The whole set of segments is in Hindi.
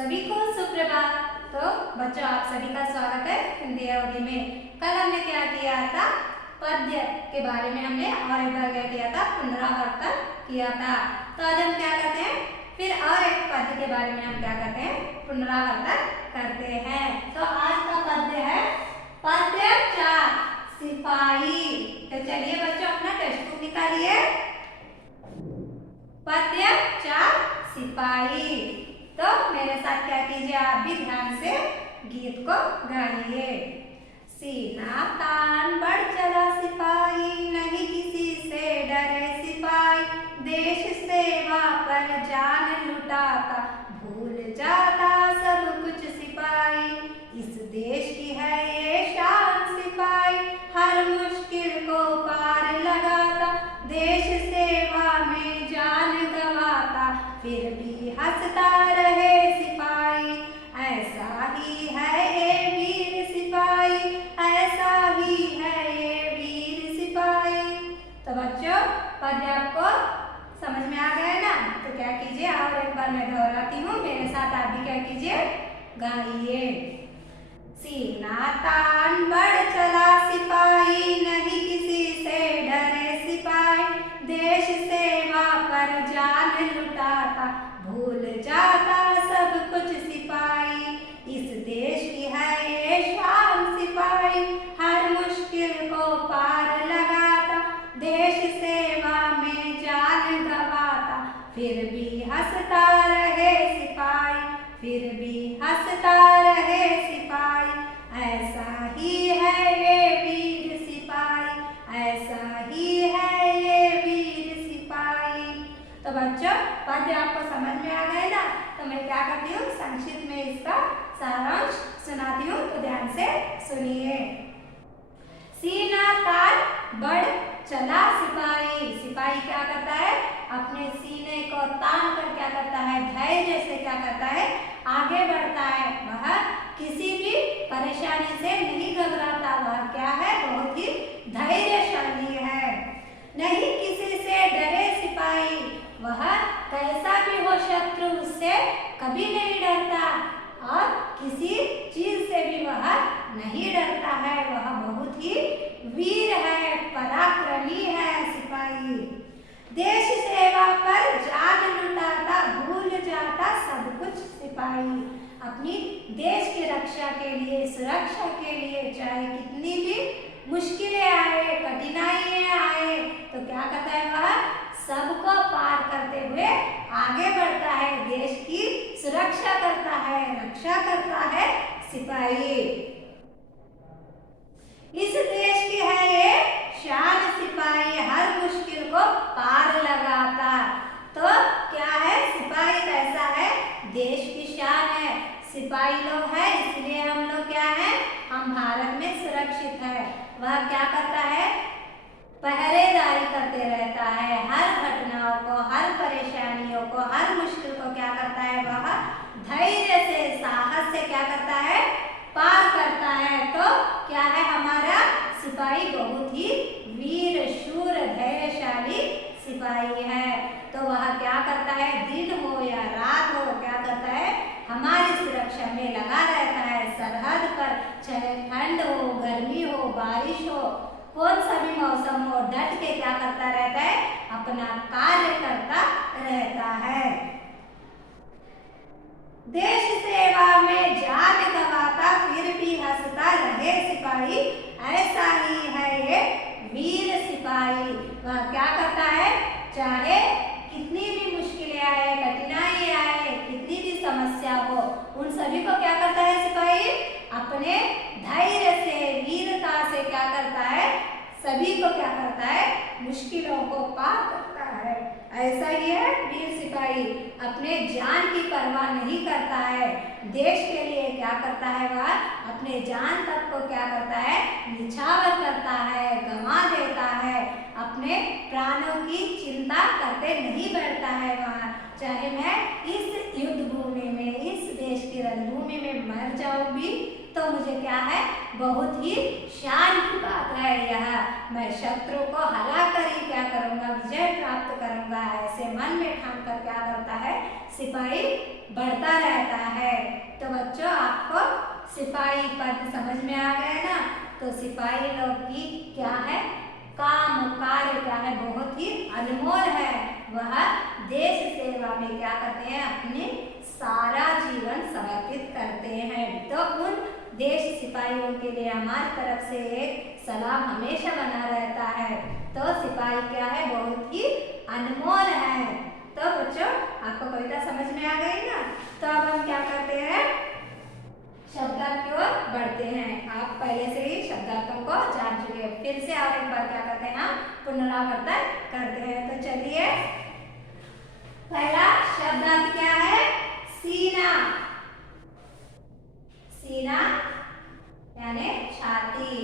सभी को सुप्रभात। तो बच्चों, आप सभी का स्वागत है हिंदी अवधि में। कल हमने क्या किया था? पद्य के बारे में हमने और एक बार क्या किया था? पुनरावर्तन किया था। तो आज हम क्या करते हैं? फिर और एक पद्य के बारे में हम क्या करते हैं? पुनरावर्तन करते हैं। तो आज का पद्य है पद्य 4 सिपाही। तो चलिए बच्चों, अपना टेक्स्ट बुक निकालिए। पद्य 4 सिपाही। तो मेरे साथ क्या कीजिए, आप भी ध्यान से गीत को गाइए। सीना तान बढ़ चला सिपाही, नहीं किसी से डरे सिपाही। देश सेवा पर जान लुटाता, भूल जाता सब कुछ सिपाही। इस देश की है ये शान सिपाही, हर मुश्किल को पार लगाता। देश सेवा में जान गंवाता, फिर भी हंसता रहे सिपाही। ऐसा ही है ये वीर सिपाही, ऐसा ही है ये वीर सिपाही। तो बच्चों, पद्य आपको समझ में आ गया ना? तो क्या कीजिए, और एक बार मैं दोहराती हूँ, मेरे साथ आप भी क्या कीजिए, गाइए। सीना तान बढ़ चला सिपाही, नहीं किसी से डरे सिपाही। देश सेवा पर जान लुटाता, भूल जाता सब कुछ सिपाही। इस देश की है ये शान सिपाही, हर मुश्किल को पार लगाता। देश सेवा में जान गंवाता, फिर भी हंसता रहे सिपाही। फिर भी हंसता रहे सिपाही। ऐसा ही है ये वीर सिपाही, ऐसा ही है ये वीर सिपाही। तो बच्चों, पद्य आपको समझ में आ गए ना? तो मैं क्या करती हूँ, संक्षिप्त में इसका सारांश सुनाती हूँ, तो ध्यान से सुनिए। सीना तान बढ़ चला सिपाही। सिपाही क्या करता है? अपने सीने को तान कर क्या करता है? धैर्य से क्या करता है? आगे बढ़ता है। वह किसी भी परेशानी से नहीं घबराता। वह क्या है? बहुत ही धैर्यशाली है। नहीं किसी से डरे सिपाही। वह कैसा भी हो शत्रु, उससे कभी नहीं डरता और किसी चीज से भी वह नहीं डरता है। वह बहुत ही वीर है, पराक्रमी है सिपाही। देश सेवा पर जान लुटाता, भूल जाता सब कुछ सिपाही। अपनी देश की रक्षा के लिए, सुरक्षा के लिए, चाहे कितनी भी मुश्किलें आए, कठिनाइयां आए, तो क्या करता है? वह सबको पार करते हुए आगे बढ़ता है, देश की सुरक्षा करता है, रक्षा करता है सिपाही। इस देश की है ये शान सिपाही, हर मुश्किल को पार लगाता। तो क्या है? सिपाही कैसा है? देश की शान है। सिपाही लोग हैं, इसलिए हम लोग क्या है? हम भारत में सुरक्षित है। वह क्या करता है? पहरेदारी करते रहता है। हर घटनाओं को, हर परेशानियों को, हर मुश्किल को क्या करता है? वह धैर्य से, साहस से क्या करता है? पार करता है। तो क्या है? हमारा सिपाही बहुत ही वीर, शूर, धैर्यशाली सिपाही है। तो वह क्या करता है? दिन हो या रात हो, क्या करता है? हमारी सुरक्षा में लगा रहता है। सरहद पर चाहे ठंड हो, गर्मी हो, बारिश हो, कौन सा भी मौसम हो, डट के क्या करता रहता है? अपना कार्य करता रहता है। देश सेवा में जान गंवाता, फिर भी हंसता रहे सिपाही। ऐसा ही है ये वीर सिपाही। वह क्या करता है? चाहे कितनी भी मुश्किलें आए, कठिनाई आए, कितनी भी समस्या हो, उन सभी को क्या करता है सिपाही? अपने धैर्य से, वीरता से क्या करता है? सभी को क्या करता है? मुश्किलों को पार करता है। ऐसा ही है वीर सिपाही, अपने जान की परवाह नहीं करता है। देश के लिए क्या करता है? वह अपने जान तक को क्या करता है? निछावर करता है, गंवा देता है। अपने प्राणों की चिंता करते नहीं बैठता है। वह चाहे मैं इस युद्ध भूमि में, इस देश की रणभूमि में मर जाऊं भी, तो मुझे क्या है? बहुत ही शान की बात है यह। मैं शत्रु को हरा कर ही क्या करूंगा? विजय प्राप्त करूंगा। ऐसे मन में ठान कर क्या करता है? सिपाही बढ़ता रहता है। तो बच्चों आपको सिपाही पद समझ में आ गए ना। तो सिपाही लोग की क्या है, काम कार्य क्या है, बहुत ही अनमोल है। वह देश सेवा में क्या करते हैं, अपने सारा जीवन समर्पित करते हैं। तो उन देश सिपाहियों के लिए हमारी तरफ से एक सलाम हमेशा बना रहता है। तो सिपाही क्या है, बहुत ही अनमोल है। तो बच्चों आपको कविता समझ में आ गई ना। तो अब हम क्या करते हैं, शब्दार्थ की ओर बढ़ते हैं। आप पहले से ही शब्दार्थों को जान चुके हैं, फिर से आप एक बार क्या करते हैं, हम पुनरावर्तन करते हैं। तो चलिए, पहला शब्दार्थ क्या है, सीना। सीना यानी छाती।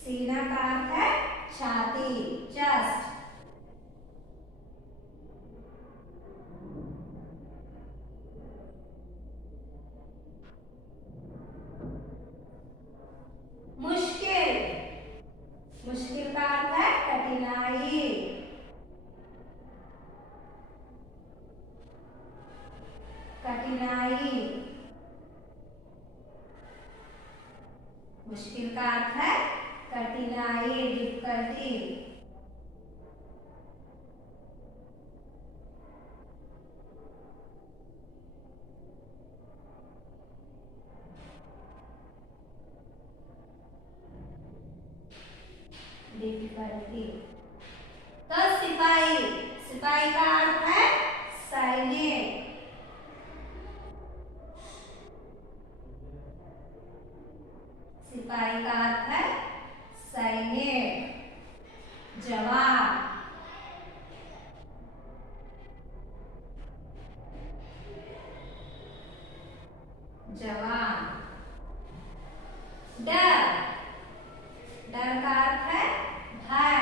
सीना का अर्थ है छाती, चेस्ट। मुश्किल। मुश्किल का अर्थ है कठिनाई। कठिनाई। मुश्किल का अर्थ है कठिनाई, डिफिकल्टी। डिफिकल्टी। तो सिपाही, सिपाही का अर्थ है सैनिक। सिपाही का अर्थ है सैनिक, जवान। जवान। डर। डर का अर्थ है भय,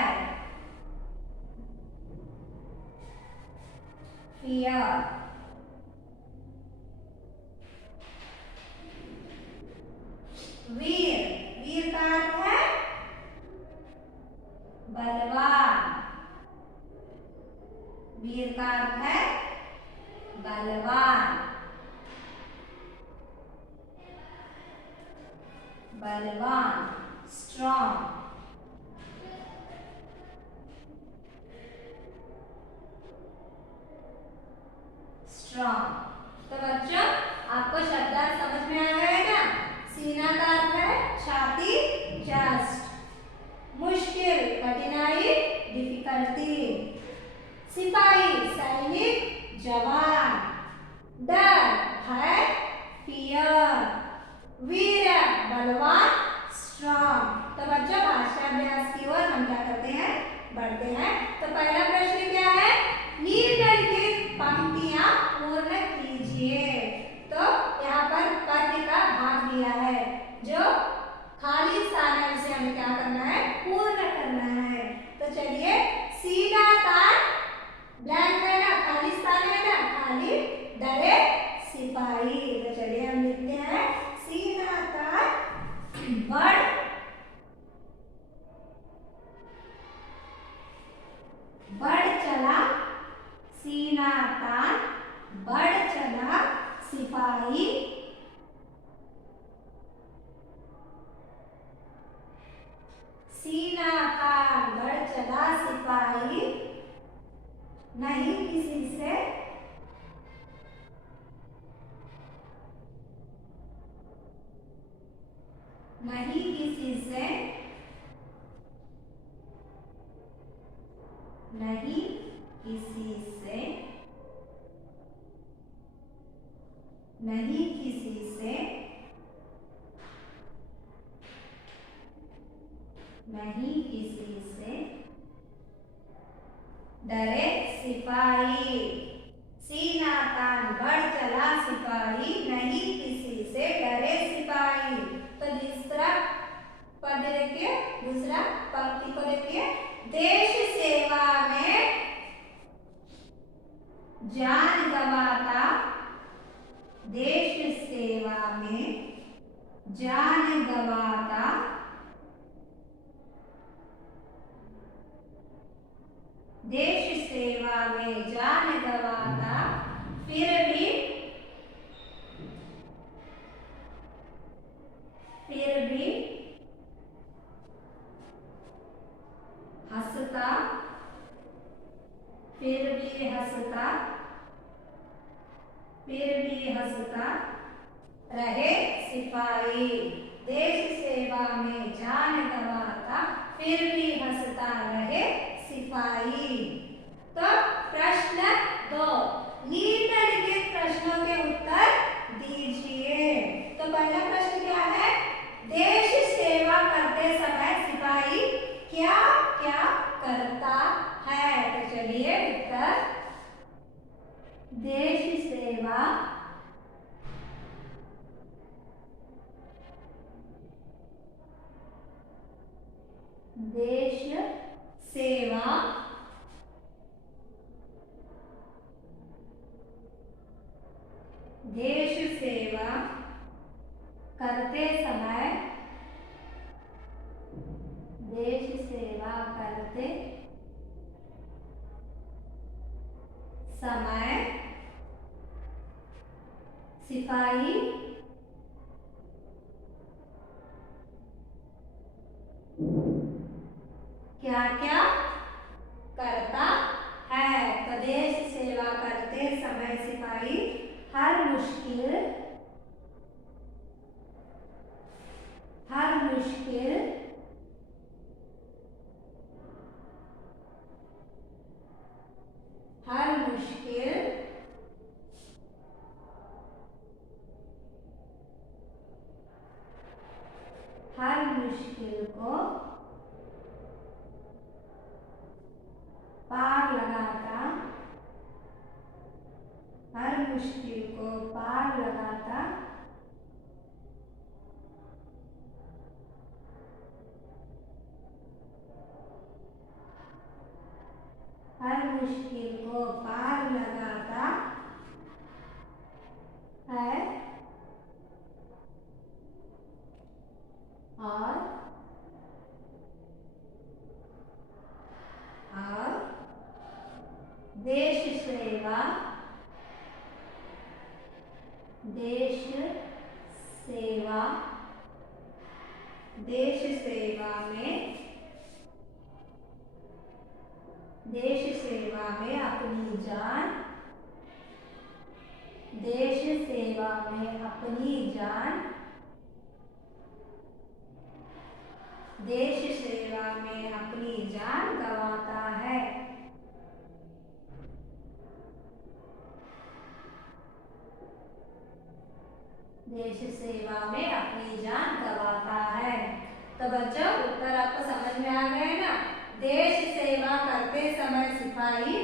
फियर। वीर। वीर का अर्थ है बलवान। वीर का अर्थ है बलवान। बलवान, स्ट्रॉन्ग। स्ट्रॉन्ग। तो बच्चों आपको शब्दार्थ समझ में आ गए ना। सीना का अर्थ है छाती, चेस्ट। मुश्किल कठिनाई, डिफिकल्टी। सिपाही सैनिक, जवान। डर भय, फियर। वीर बलवान, स्ट्रॉन्ग। तो बच्चों भाषाभ्यास की ओर हम क्या करते हैं, बढ़ते हैं। तो पहला प्रश्न क्या है, निम्नलिखित पंक्तियां पूर्ण कीजिए। तो यहाँ पर पद्य का भाग दिया है, जो खाली स्थान है उसे हमें क्या करना है, पूर्ण करना है। तो चलिए, सीना तान, ब्लैंक है ना, खाली स्थान है ना, खाली, डरे सिपाही। तो चलिए हम लिखते हैं, सीना तान बढ़ चला, सीना तान बढ़ चला सिपाही। सीना तान बढ़ चला सिपाही, नहीं किसी से नहीं किसी से नहीं किसी से नहीं किसी से नहीं किसी से डरे सिपाही। सीना तान बढ़ चला सिपाही, नहीं किसी से डरे सिपाही। तो दूसरा पद देखिए, दूसरा पंक्ति को देखिए, देश सेवा में जान गंवाता, देश सेवा में जान गंवाता, देश सेवा में जान गंवाता फिर भी हंसता रहे सिपाही। देश सेवा में जान गंवाता फिर भी हंसता रहे सिपाही। तो प्रश्न 2 निम्नलिखित प्रश्नों के उत्तर दीजिए। तो पहला प्रश्न क्या है? देश सेवा करते समय सिपाही क्या क्या करता है? तो चलिए उत्तर, देश सेवा देश सेवा करते समय सिपाही क्या क्या करता है? तो देश सेवा करते समय सिपाही हर मुश्किल को पार लगाता है और देश सेवा में अपनी जान गंवाता है। देश सेवा में अपनी जान गंवाता है। तो बच्चों उत्तर आपको समझ में आ गए ना? देश सेवा करते समय सिपाही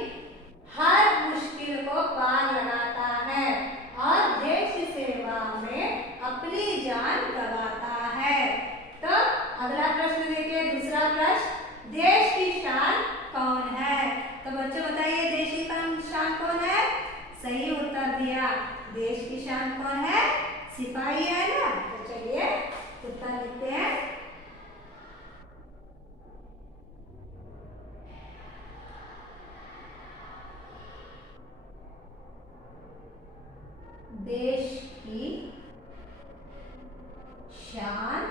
हर मुश्किल को पार लगाता है और देश सेवा में अपनी जान गंवाता है। तो अगला प्रश्न देखिए, दूसरा प्रश्न, देश की शान कौन है? तो बच्चों बताइए, देश की शान कौन है? सही उत्तर दिया, देश की शान कौन है? सिपाही है ना। तो चलिए उत्तर लिखते हैं। देश की शान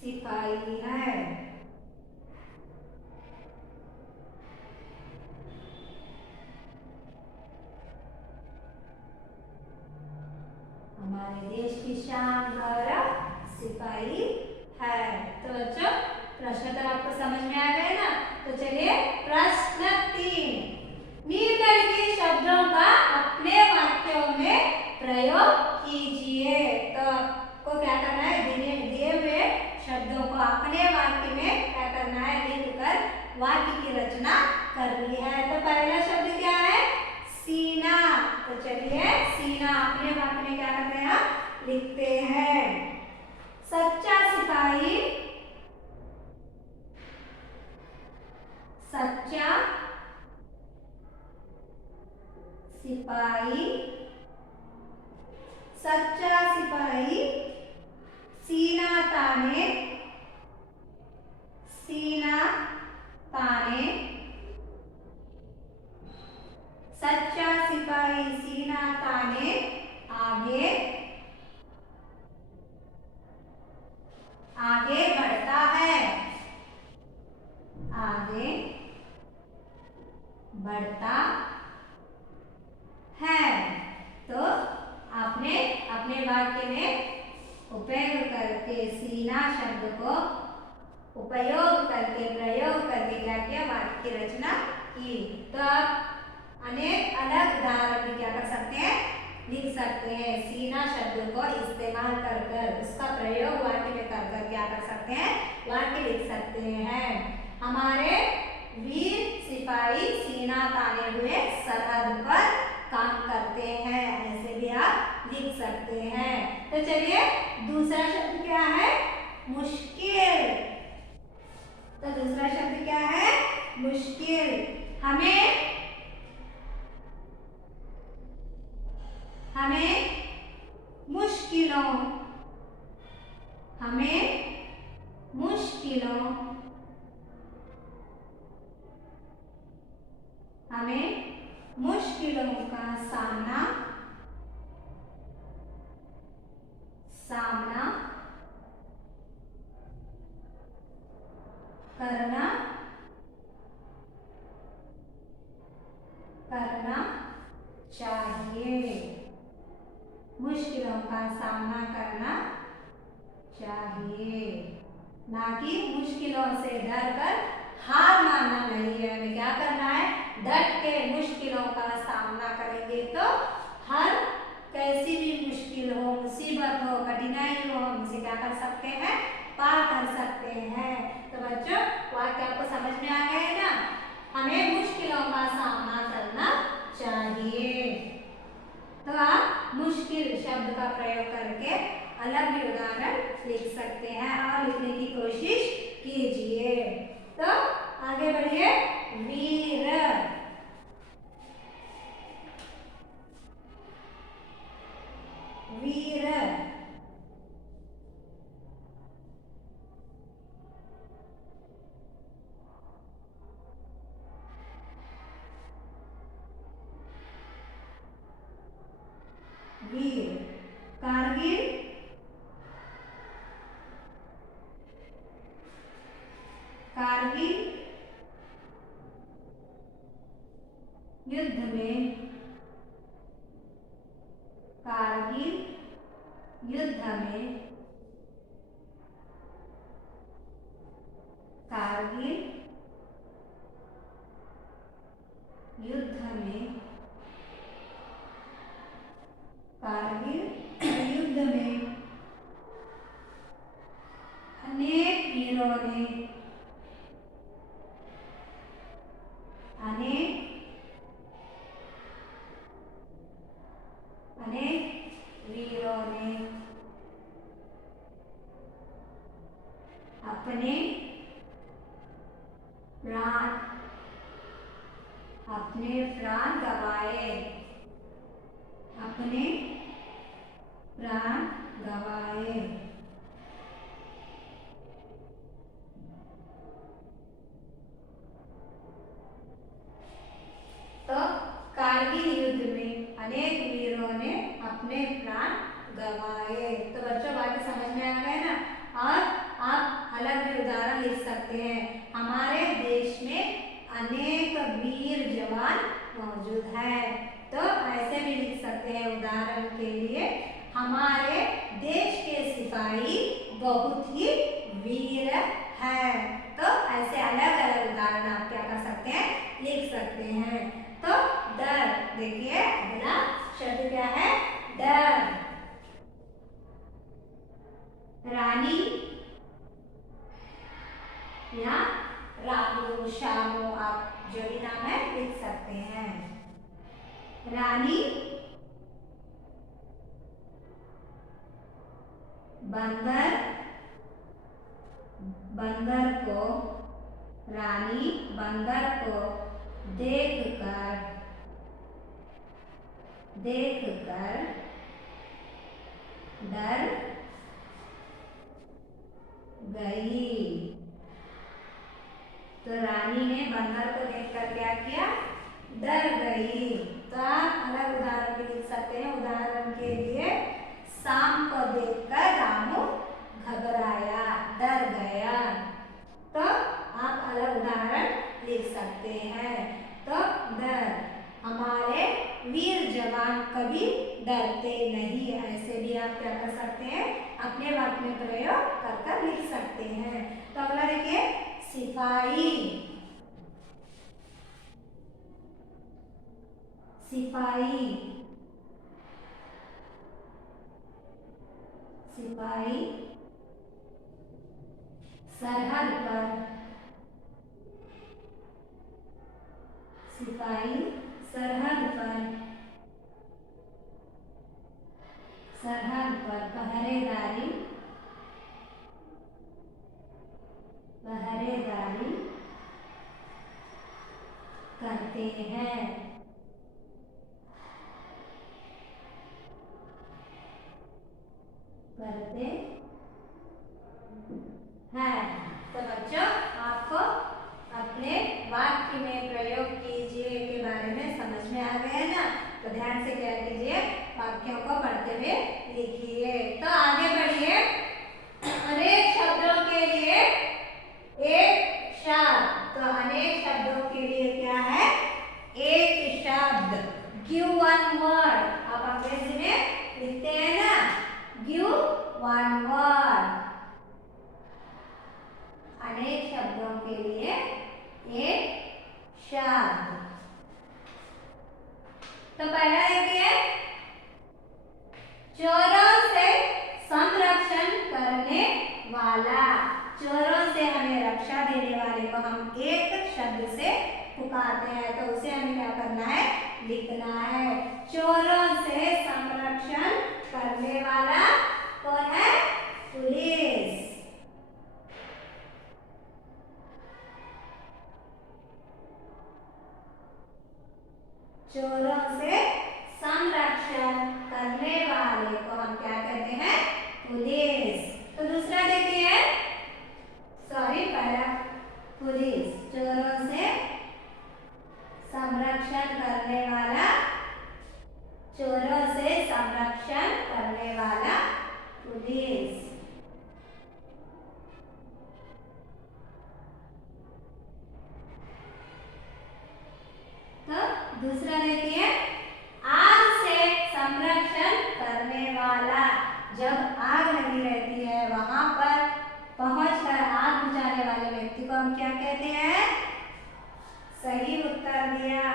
सिपाही है। हमारे देश की शान गौरव सिपाही है। तो बच्चों प्रश्न तो आपको समझ में आ गए ना? तो चलिए प्रश्न 3, निम्नलिखित शब्दों का अपने वाक्यों में प्रयोग कीजिए। तो आपको क्या करना है? दिए हुए शब्दों को अपने वाक्य में क्या करना है? लिखकर वाक्य की रचना करनी है। तो पहला शब्द क्या है? सीना। तो चलिए सीना अपने वाक्य में क्या करते हैं? लिखते हैं। सच्चा सिपाही सच्चा सिपाही सीना ताने, सच्चा सिपाही सीना ताने आगे आगे बढ़ता है, आगे बढ़ता है। तो आपने अपने वाक्य में उपयोग करके सीना शब्द को उपयोग करके प्रयोग करके क्या किया, वाक्य की रचना की। तो आप अनेक अलग उदाहरण भी क्या कर सकते हैं, लिख सकते हैं। सीना शब्द को इस्तेमाल कर कर उसका प्रयोग वाक्य में कर कर क्या कर सकते हैं, वाक्य लिख सकते हैं। हमारे वीर सिपाही सीना ताने हुए सरहद पर काम करते हैं, ऐसे भी आप लिख सकते हैं। तो चलिए दूसरा शब्द क्या है, मुश्किल। तो दूसरा शब्द क्या है, मुश्किल। हमें मुश्किलों मुश्किलों का सामना करना चाहिए। मुश्किलों का सामना करना चाहिए, ना कि मुश्किलों से डर कर हार मानना नहीं है। हमें क्या करना है, डट के मुश्किलों का सामना करेंगे तो हर कैसी भी मुश्किल हो, मुसीबत हो, कठिनाई हो, हम उसे क्या कर सकते हैं, पार कर सकते हैं। तो बच्चों वाक्य आपको समझ में आ गया है ना, हमें मुश्किलों का सामना करना चाहिए। तो आप मुश्किल शब्द का प्रयोग करके अलग भी उदाहरण लिख सकते हैं और लिखने की कोशिश कीजिए। तो आगे बढ़िए, वीर। वीर वीर, कारगिल युद्ध में, कारगिल युद्ध में, कारगिल युद्ध में, कारगिल युद्ध में अनेक वीरों ने अपने प्राण गवाए, अपने प्राण गवाए। तो कारगिल युद्ध में अनेक वीरों ने अपने प्राण गवाए। तो बच्चों बाकी समझ में आ गए ना, और आप अलग भी उदाहरण लिख सकते हैं। हमारे देश में अनेक वीर जवान मौजूद है, तो ऐसे भी लिख सकते हैं। उदाहरण के लिए, हमारे देश के सिपाही बहुत ही वीर है। तो ऐसे अलग अलग उदाहरण आप क्या कर सकते हैं, लिख सकते हैं। तो डर, देखिए अगला शब्द क्या है, डर। रानी या रामू, श्यामू, आप जो भी नाम है लिख सकते हैं। रानी बंदर को, रानी बंदर को देखकर डर गई। तो रानी ने बंदर को देखकर क्या किया? डर गई। तो आप अलग उदाहरण भी लिख सकते हैं। उदाहरण के लिए सांप को देखकर रामू घबराया, डर गया। तो आप अलग उदाहरण लिख सकते हैं। तो डर, हमारे वीर जवान कभी डरते नहीं, ऐसे भी आप क्या कर सकते हैं? अपने वाक्य में प्रयोग कर लिख सकते हैं। तो अगला देखिए, सिपाही। सिपाही, सिपाही सरहद पर, सिपाही सरहद पर, सरहद पर पहरेदारी, पहरेदारी करते हैं, करते हैं। तो बच्चों, आपको अपने वाक्य में प्रयोग कीजिए के बारे में समझ में आ गया ना? तो ध्यान से क्या कीजिए, वाक्यों को पढ़ते हुए लिखिए। तो आगे बढ़िए। अनेक शब्दों के लिए एक शब्द। तो अनेक शब्दों के लिए क्या है? एक शब्द। Give one word. आप अंग्रेजी में लिखते हैं ना, गिव वन वर्ड। अनेक शब्दों के लिए एक शब्द। तो पहला देखिए, चोरों से संरक्षण करने वाला। चोरों से हमें रक्षा देने वाले को हम एक शब्द से पुकारते हैं। तो उसे हमें क्या करना है? लिखना है। चोरों से संरक्षण करने वाला कौन है? पुलिस। चोरों से संरक्षण करने वाले को हम क्या कहते हैं? पुलिस। तो दूसरा देखिए, सॉरी पहला पुलिस। चोरों से संरक्षण करने वाला, चोरों से संरक्षण करने वाला पुलिस। तो दूसरा देखिए, आग से संरक्षण करने वाला। जब आग लगी रहती है वहां पर पहुंचकर आग बुझाने वाले व्यक्ति को हम क्या कहते हैं? सही उत्तर दिया,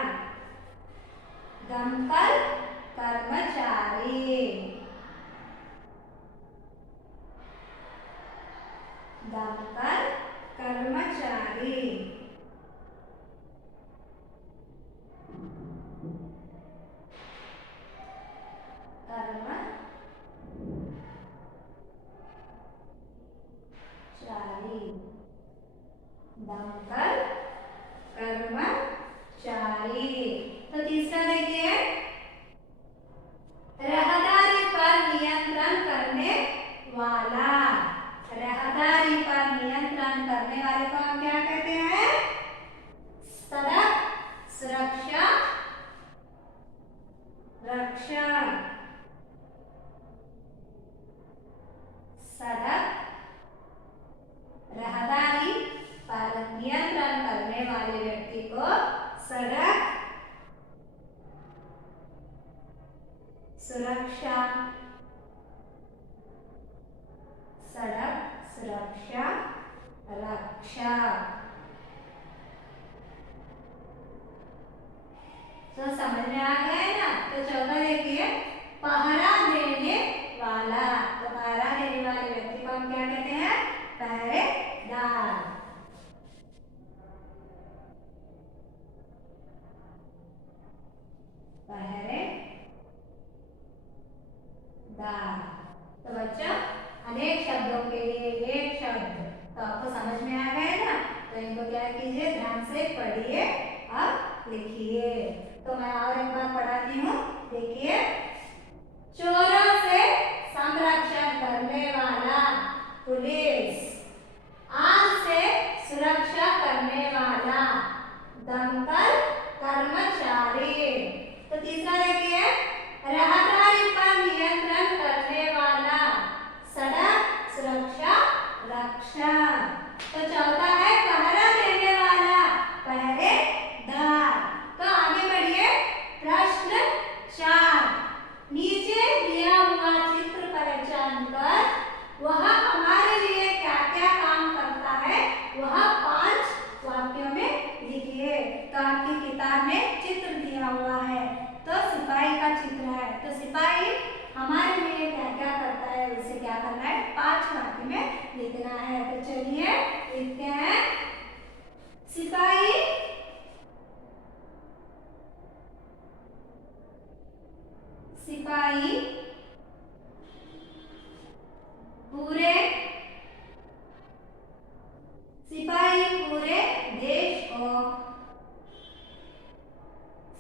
दमकल कर्मचारी। दमकल कर्मचारी। दमकल कर्मचारी। तो तीसरा देखिए, रहदारी पर नियंत्रण करने वाला। रहदारी पर नियंत्रण करने वाले को हम क्या कहते हैं? सड़क सुरक्षा रक्षक। सड़क रहदारी पर नियंत्रण करने वाले व्यक्ति को सड़क सुरक्षा, सड़क सुरक्षा रक्षक। तो समझ में आ गया है ना? तो चौथा देखिए, पहरा देने वाला। तो पहरा देने वाले व्यक्ति को हम क्या कहते हैं? पहरेदार। पहरेदार। तो बच्चों, अनेक शब्दों के लिए एक शब्द। तो आपको समझ में आ गया है ना? तो इनको क्या कीजिए, ध्यान से पढ़िए और लिखिए। तो मैं और एक बार पढ़ाती हूँ, देखिए। चोरों से संरक्षण करने वाला पुलिस, आग से सुरक्षा करने वाला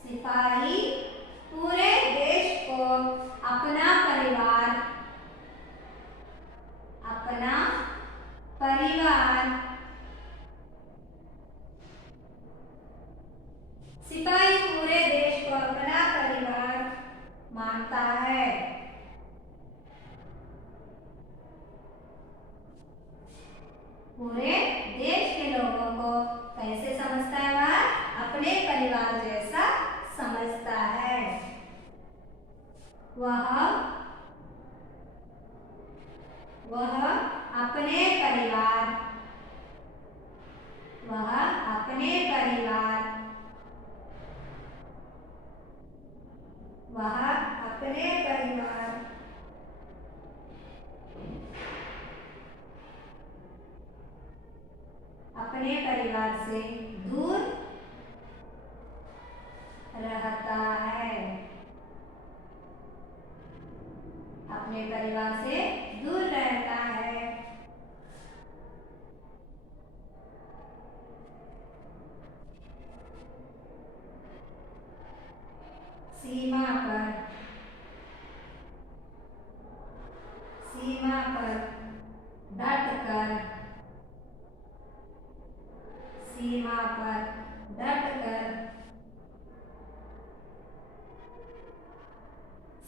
सिपाही पूरे देश को अपना परिवार सिपाही पूरे देश को अपना परिवार मानता है। पूरे देश के लोगों को कैसे समझता है? वह अपने परिवार जैसा समझता है। वह अपने परिवार से दूर रहता है। अपने परिवार से दूर रहता है।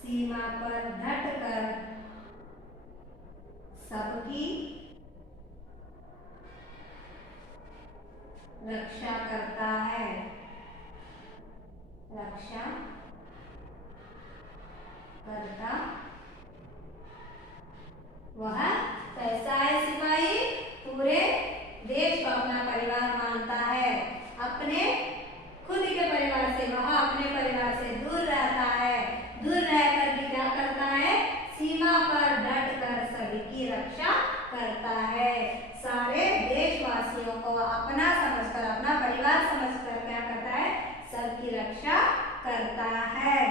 सीमा पर डटकर सबकी रक्षा करता है। वह कैसा है? सिपाही पूरे देश को अपना परिवार मानता है। अपने खुद के परिवार से वह अपने परिवार से दूर रहता है। दूर रहकर भी क्या करता है? सीमा पर डटकर सभी की रक्षा करता है। सारे देशवासियों को अपना समझकर, अपना परिवार समझकर क्या करता है? सबकी रक्षा करता है।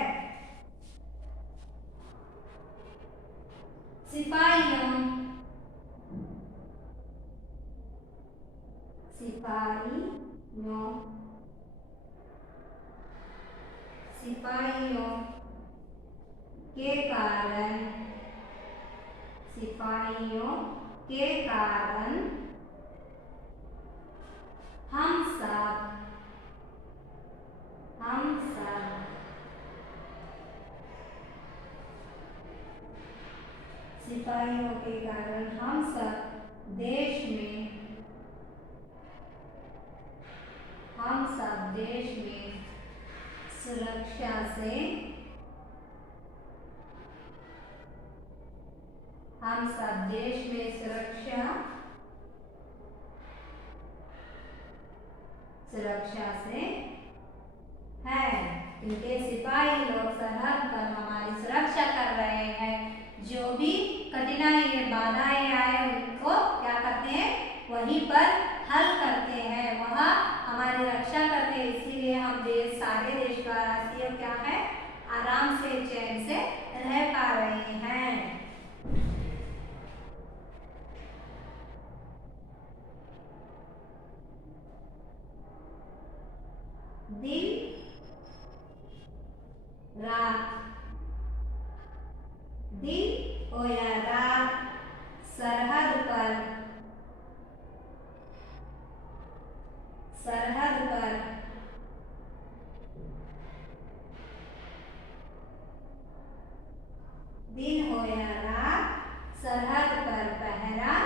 सिपाहियों के कारण हम सब सिपाहियों के कारण हम सब देश में सुरक्षा से है। क्योंकि सिपाही लोग सरहद पर हमारी सुरक्षा कर रहे हैं। जो भी कठिनाई बाधाएं आए उनको क्या करते हैं? वहीं पर हल करते हैं। वह हमारी रक्षा करते हैं। इसीलिए हम सारे देशवासियों क्या है? आराम से चैन से रह पा रहे हैं। दिन हो या रात सरहद पर दिन हो या रात सरहद पर पहरा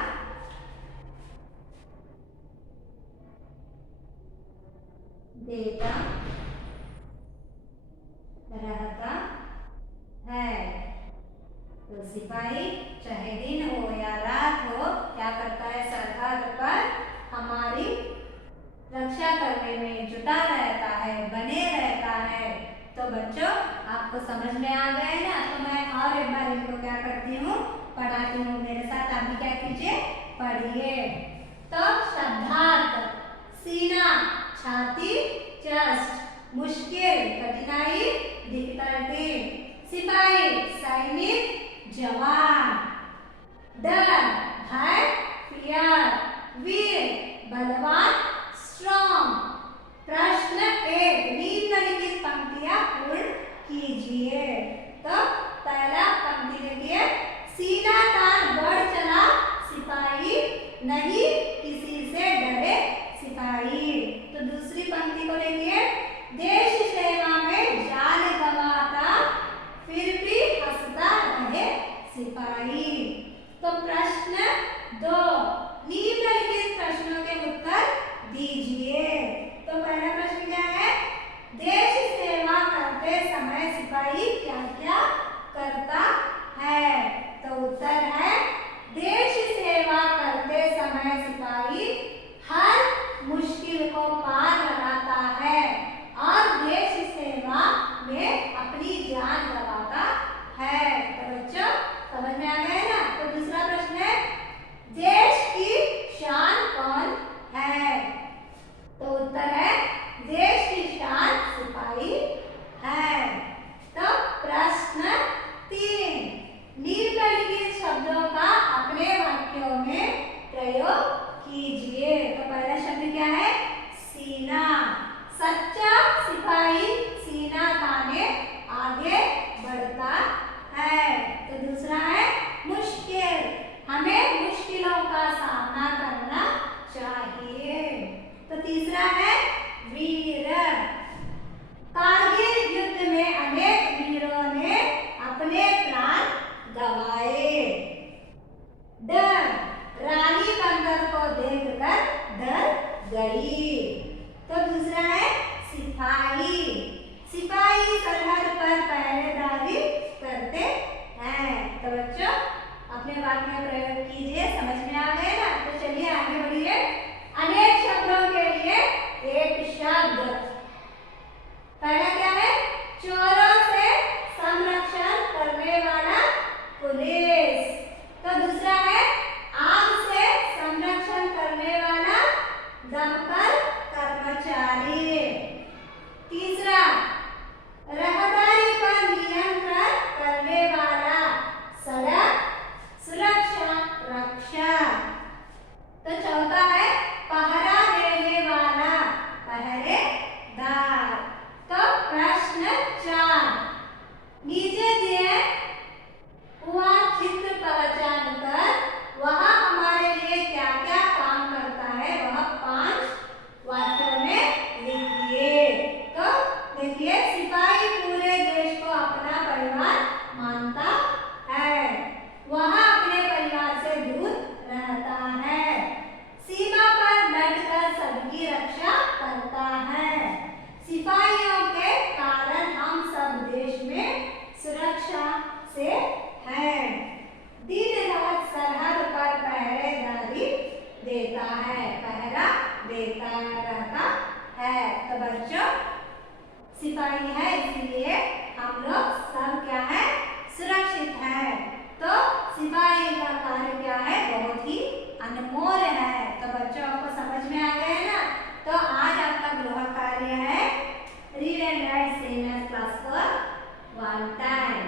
देता रहता है। तो सिपाही चाहे दिन हो या रात हो क्या करता है? सरहद पर हमारी रक्षा करने में जुटा रहता है, बने रहता है। तो बच्चों आपको समझ में आ गए ना? तो मैं और एक बार इनको क्या करती हूँ? पढ़ाती हूँ। मेरे साथ आप भी क्या कीजिए? पढ़िए। तो शब्दार्थ: सीना, छाती, चेस्ट, मुश्किल, कठिनाई, डिफिकल्टी। सिपाही, सैनिक, जवान। डर, भय, फियर। वीर, बलवान, स्ट्रॉन्ग। तो दूसरी पंक्ति को देखिए, देश सेवा में जान गंवाता फिर भी हंसता रहे सिपाही। तो प्रश्न 2, निम्नलिखित प्रश्नों के उत्तर दीजिए। तो पहला प्रश्न क्या है, देश सेवा करते समय सिपाही क्या क्या करता है? तो उत्तर है, देश सेवा करते समय सिपाही हर मुश्किल को पार लगाता है और देश सेवा में अपनी जान गंवाता है। तो बच्चों समझ में आ गया ना। तो दूसरा प्रश्न है, देश की शान कौन है? तो उत्तर है, देश की शान सिपाही है। तो प्रश्न 3, निम्नलिखित शब्दों का अपने वाक्यों में प्रयोग कीजिए। तो पहला शब्द क्या है, सीना। सच्चा सिपाही सीना ताने आगे बढ़ता है। तो दूसरा है मुश्किल, हमें मुश्किलों का सामना करना चाहिए। तो तीसरा है वीर, कारगिल युद्ध में अनेक वीरों ने अपने प्राण गंवाए। डर, रानी बंदर को देखकर डर गई। तो दूसरा है सिपाही, सिपाही सरहद पर पहरेदारी करते हैं। तो बच्चों अपने वाक्य में प्रयोग कीजिए, समझ में आ गए ना। तो चलिए आगे बढ़िए। अनेक शब्दों के लिए एक शब्द। पहला क्या है, चोरों से संरक्षण करने वाला पुलिस। तो दूसरा है, आग से संरक्षण करने वाला दमकल कर्मचारी। तीसरा, रहदारी पर नियंत्रण करने वाला सड़क सुरक्षा रक्षक। तो चौथा है, पहरा देने वाला पहरेदार। तो प्रश्न 4, नीचे दिए हुआ चित्र पहचान कर वह हमारे लिए क्या क्या काम करता है वह 5 वाक्यों में लिखिए। तो देखिए, सिपाही पूरे देश को अपना परिवार मानता है, वह अपने परिवार से दूर रहता है, सीमा पर डटकर सबकी रक्षा करता है। सिपाहियों के कारण हम सब देश में सुरक्षा से हैं। दिन रात सरहद पर पहरेदारी देता है, पहरा देता रहता है। तो बच्चों सिपाही है इसलिए हम लोग सब क्या है, सुरक्षित है। तो सिपाही का कार्य क्या है, बहुत ही अनमोल है। तो बच्चों आपको समझ में आ गया है ना। तो आज आपका गृह कार्य है, read and write same as class for 1 time.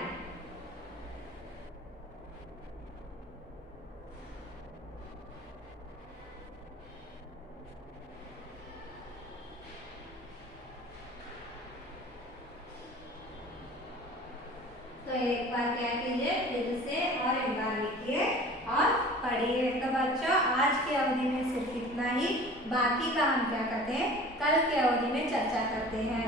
तो एक बार क्या कीजिए, फिर से और एक बार लिखिए और पढ़िए। तो बच्चों आज की अवधि में सिर्फ इतना ही, बाकी का हम क्या करते हैं कल की अवधि में चर्चा करते हैं।